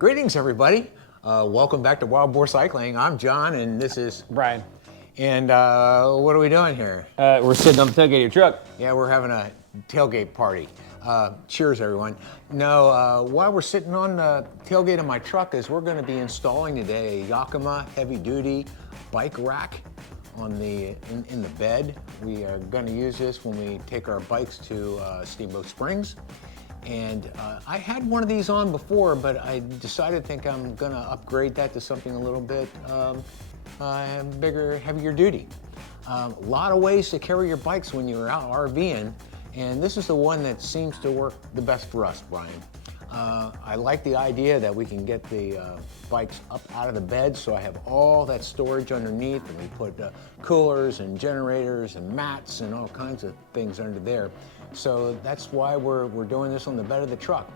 Greetings, everybody. Welcome back to Wild Boar Cycling. I'm John, and this is Brian. And what are we doing here? We're sitting on the tailgate of your truck. Yeah, we're having a tailgate party. Cheers, everyone. No, while we're sitting on the tailgate of my truck is we're going to be installing today a Yakima heavy-duty bike rack on in the bed. We are going to use this when we take our bikes to Steamboat Springs. And I had one of these on before, but I decided I'm going to upgrade that to something a little bit bigger, heavier duty. A lot of ways to carry your bikes when you're out RVing, and this is the one that seems to work the best for us, Brian. I like the idea that we can get the bikes up out of the bed, so I have all that storage underneath, and we put coolers and generators and mats and all kinds of things under there. So that's why we're doing this on the bed of the truck.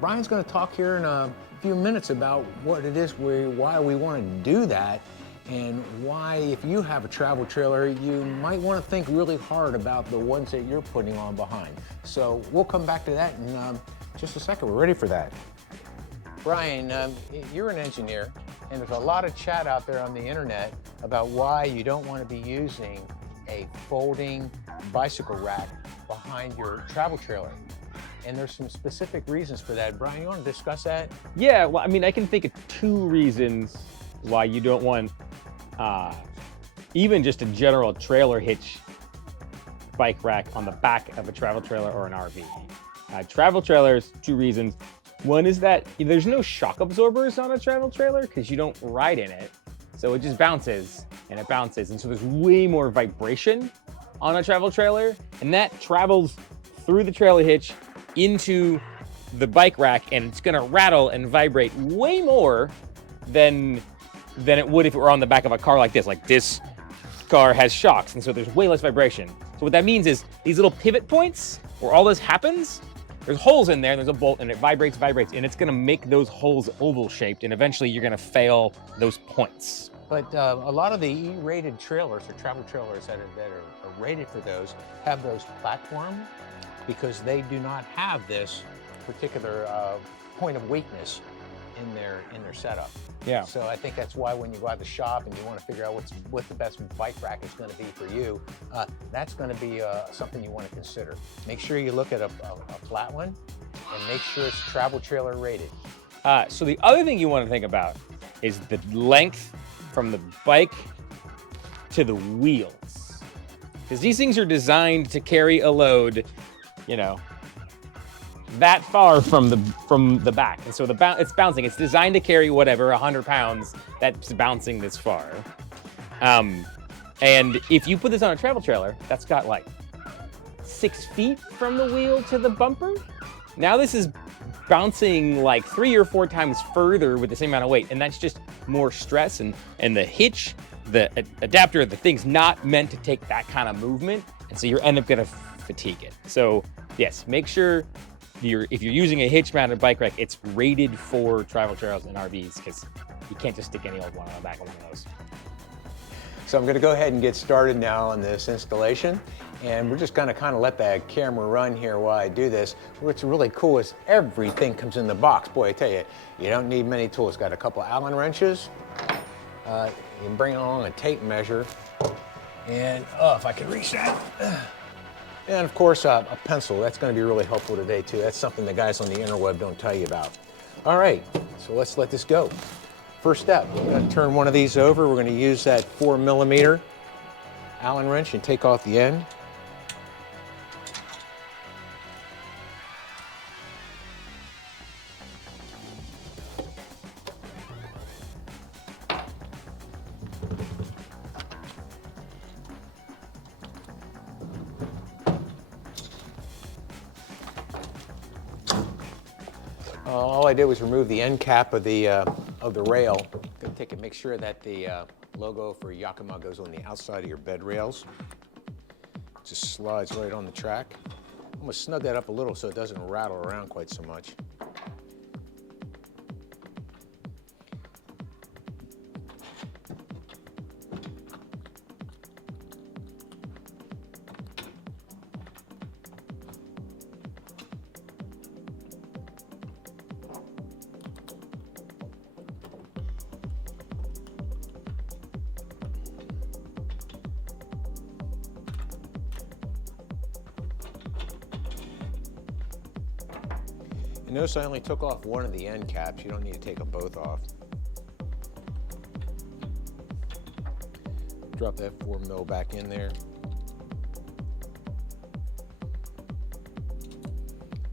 Brian's going to talk here in a few minutes about what it is, why we want to do that, and why, if you have a travel trailer, you might want to think really hard about the ones that you're putting on behind. So we'll come back to that in just a second. We're ready for that. Brian, you're an engineer, and there's a lot of chat out there on the internet about why you don't want to be using a folding bicycle rack behind your travel trailer. And there's some specific reasons for that. Brian, you want to discuss that? Yeah, well, I mean, I can think of two reasons why you don't want even just a general trailer hitch bike rack on the back of a travel trailer or an RV. Travel trailers, two reasons. One is that there's no shock absorbers on a travel trailer because you don't ride in it. So it just bounces and it bounces. And so there's way more vibration on a travel trailer, and that travels through the trailer hitch into the bike rack, and it's gonna rattle and vibrate way more than it would if it were on the back of a car like this. Like, this car has shocks, and so there's way less vibration. So what that means is these little pivot points where all this happens, there's holes in there, and there's a bolt, and it vibrates, and it's gonna make those holes oval shaped, and eventually you're gonna fail those points. But a lot of the E-rated trailers or travel trailers that are rated for those have those platform, because they do not have this particular point of weakness in their setup. Yeah. So I think that's why when you go out to shop and you want to figure out what the best bike rack is going to be for you, that's going to be something you want to consider. Make sure you look at a flat one, and make sure it's travel trailer rated. So the other thing you want to think about is the length from the bike to the wheels, because these things are designed to carry a load, that far from the back, and so it's bouncing. It's designed to carry whatever 100 pounds that's bouncing this far. And if you put this on a travel trailer, that's got like 6 feet from the wheel to the bumper. Now this is bouncing like 3 or 4 times further with the same amount of weight, and that's just more stress, and the hitch, the adapter, the thing's not meant to take that kind of movement, and so you end up gonna fatigue it. So yes, make sure if you're using a hitch mounted bike rack, it's rated for travel trailers and RVs, because you can't just stick any old one on the back of one of those. So I'm going to go ahead and get started now on this installation, and we're just going to kind of let that camera run here while I do this. What's really cool is everything comes in the box. Boy, I tell you, you don't need many tools. Got a couple Allen wrenches. You can bring along a tape measure, and if I can reach that. And of course, a pencil. That's going to be really helpful today too. That's something the guys on the interweb don't tell you about. All right, so let's let this go. First step, we're going to turn one of these over. We're going to use that 4mm Allen wrench and take off the end. All I did was remove the end cap of the rail. Go take and make sure that the logo for Yakima goes on the outside of your bed rails. Just slides right on the track. I'm going to snug that up a little so it doesn't rattle around quite so much. You notice I only took off one of the end caps. You don't need to take them both off. Drop that 4 mil back in there.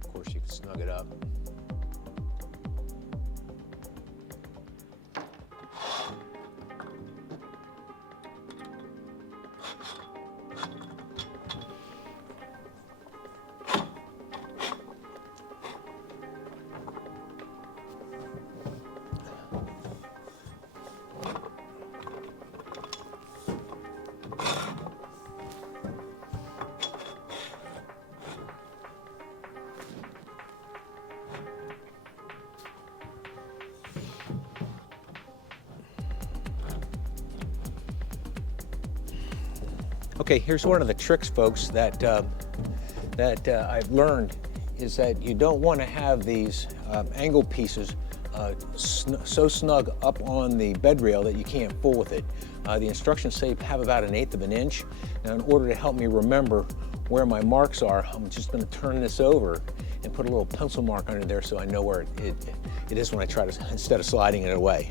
Of course, you can snug it up. Okay, here's one of the tricks, folks, that I've learned is that you don't want to have these angle pieces so snug up on the bed rail that you can't fool with it. The instructions say have about 1/8 of an inch. Now, in order to help me remember where my marks are, I'm just going to turn this over and put a little pencil mark under there so I know where it is when I try to, instead of sliding it away.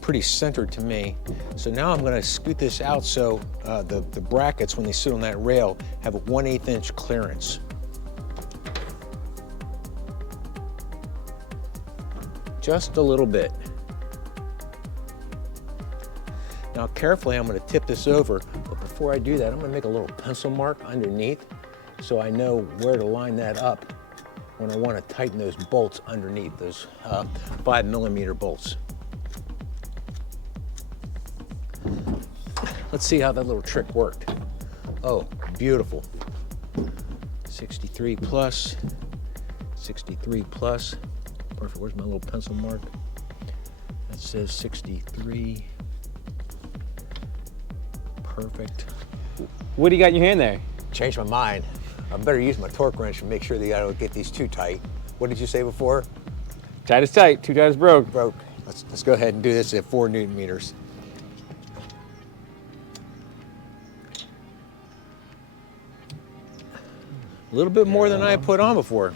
Pretty centered to me. So now I'm going to scoot this out so the brackets, when they sit on that rail, have a 1/8 inch clearance. Just a little bit. Now carefully I'm going to tip this over, but before I do that I'm going to make a little pencil mark underneath so I know where to line that up when I want to tighten those bolts underneath, those 5mm bolts. Let's see how that little trick worked. Oh, beautiful. 63 plus, 63 plus. Perfect, where's my little pencil mark? That says 63. Perfect. What do you got in your hand there? Changed my mind. I better use my torque wrench and make sure that I don't get these too tight. What did you say before? Tight is tight, too tight is broke. Broke. Let's go ahead and do this at 4 Newton meters. A little bit more than I put on before.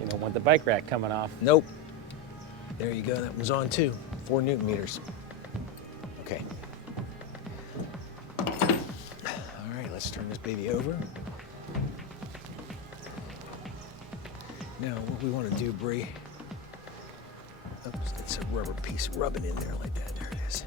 You don't want the bike rack coming off. Nope. There you go, that one's on too. 4 Newton meters. Okay. All right, let's turn this baby over. Now, what we want to do, Bree, oops, that's a rubber piece. Rub it in there like that. There it is.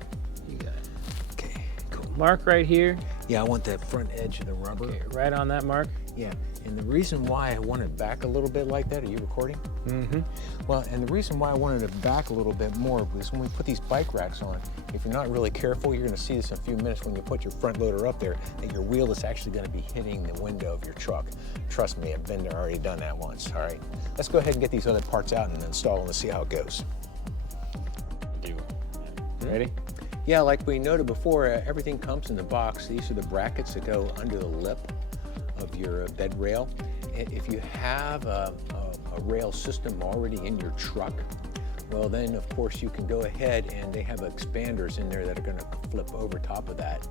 You got it. Okay, cool. Mark right here. Yeah, I want that front edge of the rubber. Okay, right on that mark. Yeah, and the reason why I want it back a little bit like that, are you recording? Mm-hmm. Well, and the reason why I wanted it back a little bit more was when we put these bike racks on, if you're not really careful, you're gonna see this in a few minutes when you put your front loader up there, that your wheel is actually gonna be hitting the window of your truck. Trust me, I've been there, already done that once, all right? Let's go ahead and get these other parts out and install them and see how it goes. Ready? Yeah, like we noted before, everything comes in the box. These are the brackets that go under the lip of your bed rail. If you have a rail system already in your truck, well then of course you can go ahead and they have expanders in there that are going to flip over top of that.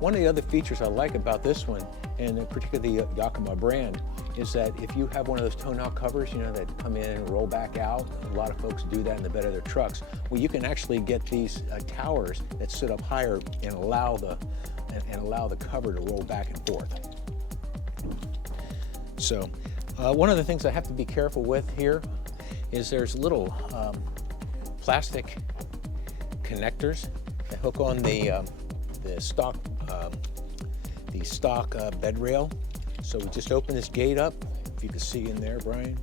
One of the other features I like about this one, and particularly the Yakima brand, is that if you have one of those tonneau covers, you know, that come in and roll back out, a lot of folks do that in the bed of their trucks. Well, you can actually get these towers that sit up higher and allow the cover to roll back and forth. So, one of the things I have to be careful with here is there's little plastic connectors that hook on the stock bed rail. So we just open this gate up. If you can see in there, Brian.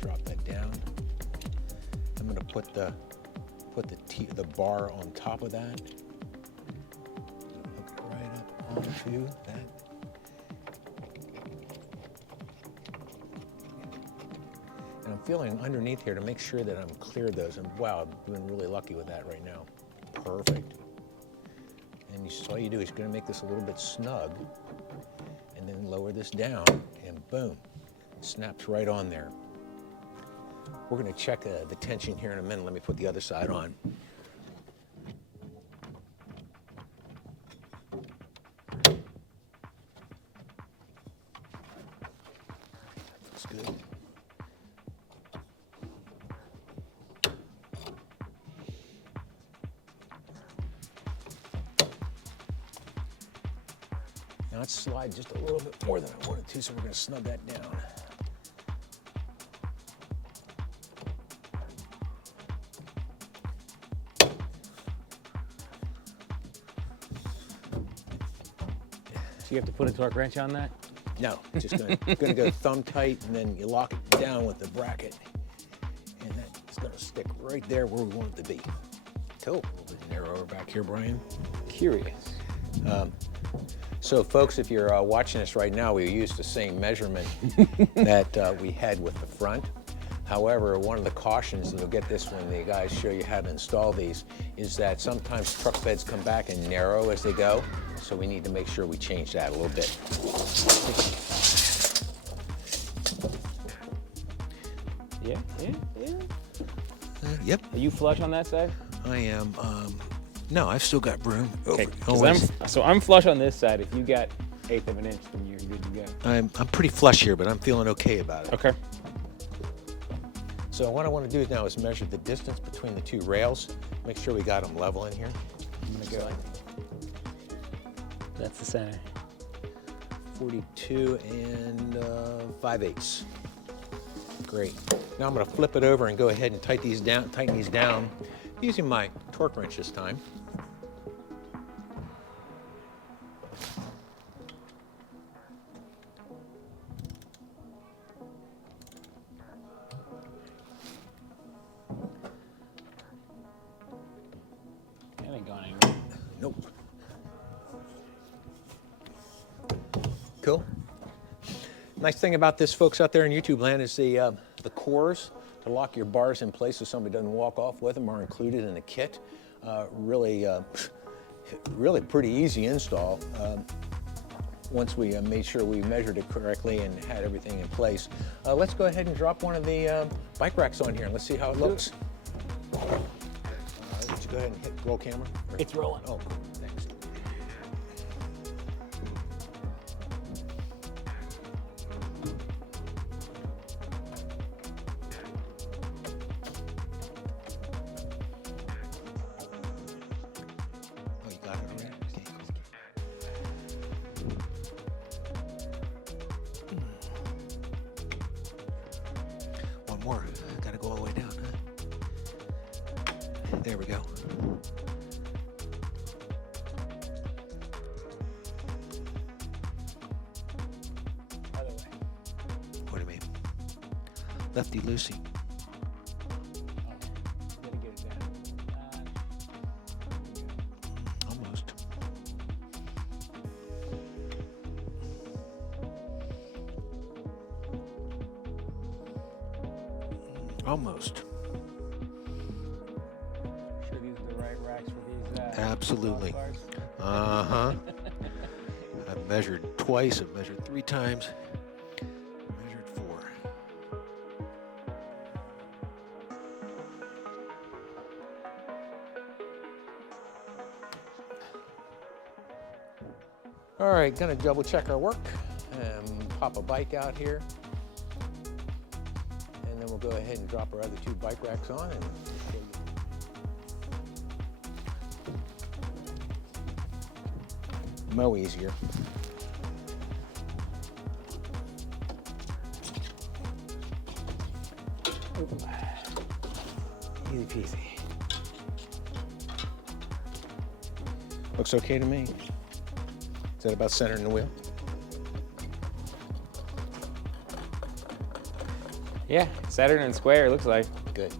Drop that down. I'm going to put the bar on top of that. Hook it right up onto that. And I'm feeling underneath here to make sure that I'm clear of those. And wow, I'm doing really lucky with that right now. Perfect. And all you do is you're going to make this a little bit snug, and then lower this down, and boom, it snaps right on there. We're going to check the tension here in a minute. Let me put the other side on. Now it's slide just a little bit more than I wanted to, so we're going to snug that down. Do you have to put a torque wrench on that? No, just going to go thumb tight, and then you lock it down with the bracket, and that's going to stick right there where we want it to be. Cool. A little bit narrower back here, Brian. Curious. So, folks, if you're watching us right now, we used the same measurement that we had with the front. However, one of the cautions, and you'll get this when the guys show you how to install these, is that sometimes truck beds come back and narrow as they go. So we need to make sure we change that a little bit. Yeah. Yep, Are you flush on that side? I am. No, I've still got room. Okay. Always. I'm flush on this side. If you got 1/8 of an inch, then you're good to go. I'm pretty flush here, but I'm feeling okay about it. Okay. So what I want to do now is measure the distance between the two rails. Make sure we got them level in here. I'm gonna go. That's the center. 42 and 5/8. Great. Now I'm going to flip it over and go ahead and tighten these down using my torque wrench this time. That ain't going anywhere. Nope. Cool. Nice thing about this, folks out there in YouTube land, is the cores to lock your bars in place so somebody doesn't walk off with them are included in the kit. Really pretty easy install once we made sure we measured it correctly and had everything in place. Let's go ahead and drop one of the bike racks on here and let's see how it looks. Let's go ahead and hit roll camera. It's rolling. Oh, cool. Thanks. Oh, you got it already? Okay, cool. One more. Gotta go all the way down, huh? There we go. Other way. What do you mean? Lefty loosey. Gotta get it down. Almost. Almost. Sure these are the right racks for these. Absolutely. bars? Uh-huh. I've measured twice. I've measured 3 times. Measured 4. All right, gonna double check our work and pop a bike out here. And then we'll go ahead and drop our other 2 bike racks on and mow easier. Easy peasy. Looks okay to me. Is that about centering the wheel? Yeah, Saturn and square. It looks like. Good.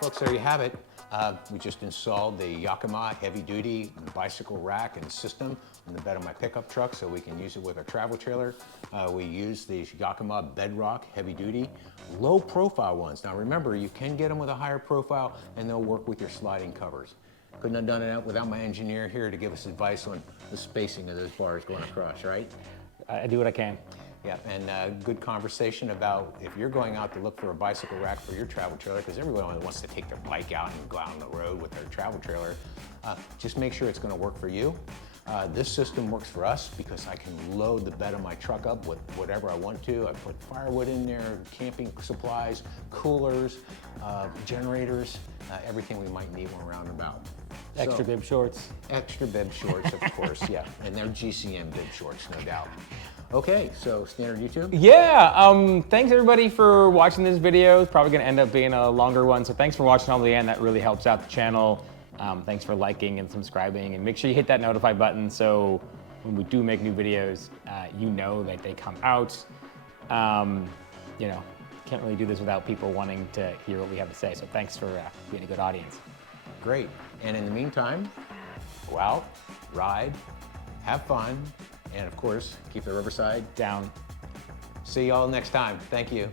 Folks, there you have it. We just installed the Yakima heavy-duty bicycle rack and system in the bed of my pickup truck so we can use it with our travel trailer. We use the Yakima BedRock heavy-duty, low-profile ones. Now remember, you can get them with a higher profile and they'll work with your sliding covers. Couldn't have done it without my engineer here to give us advice on the spacing of those bars going across, right? I do what I can. Yeah, and good conversation about if you're going out to look for a bicycle rack for your travel trailer, because everyone wants to take their bike out and go out on the road with their travel trailer, just make sure it's going to work for you. This system works for us because I can load the bed of my truck up with whatever I want to. I put firewood in there, camping supplies, coolers, generators, everything we might need when we're out and about. Extra bib shorts. Extra bib shorts, of course, yeah. And they're GCM bib shorts, no doubt. Okay, so standard YouTube? Yeah, thanks everybody for watching this video. It's probably gonna end up being a longer one, so thanks for watching all the end. That really helps out the channel. Thanks for liking and subscribing, and make sure you hit that notify button so when we do make new videos, you know that they come out. You know, can't really do this without people wanting to hear what we have to say, so thanks for being a good audience. Great. And in the meantime, go out, ride, have fun, and of course, keep the Riverside Down. See y'all next time. Thank you.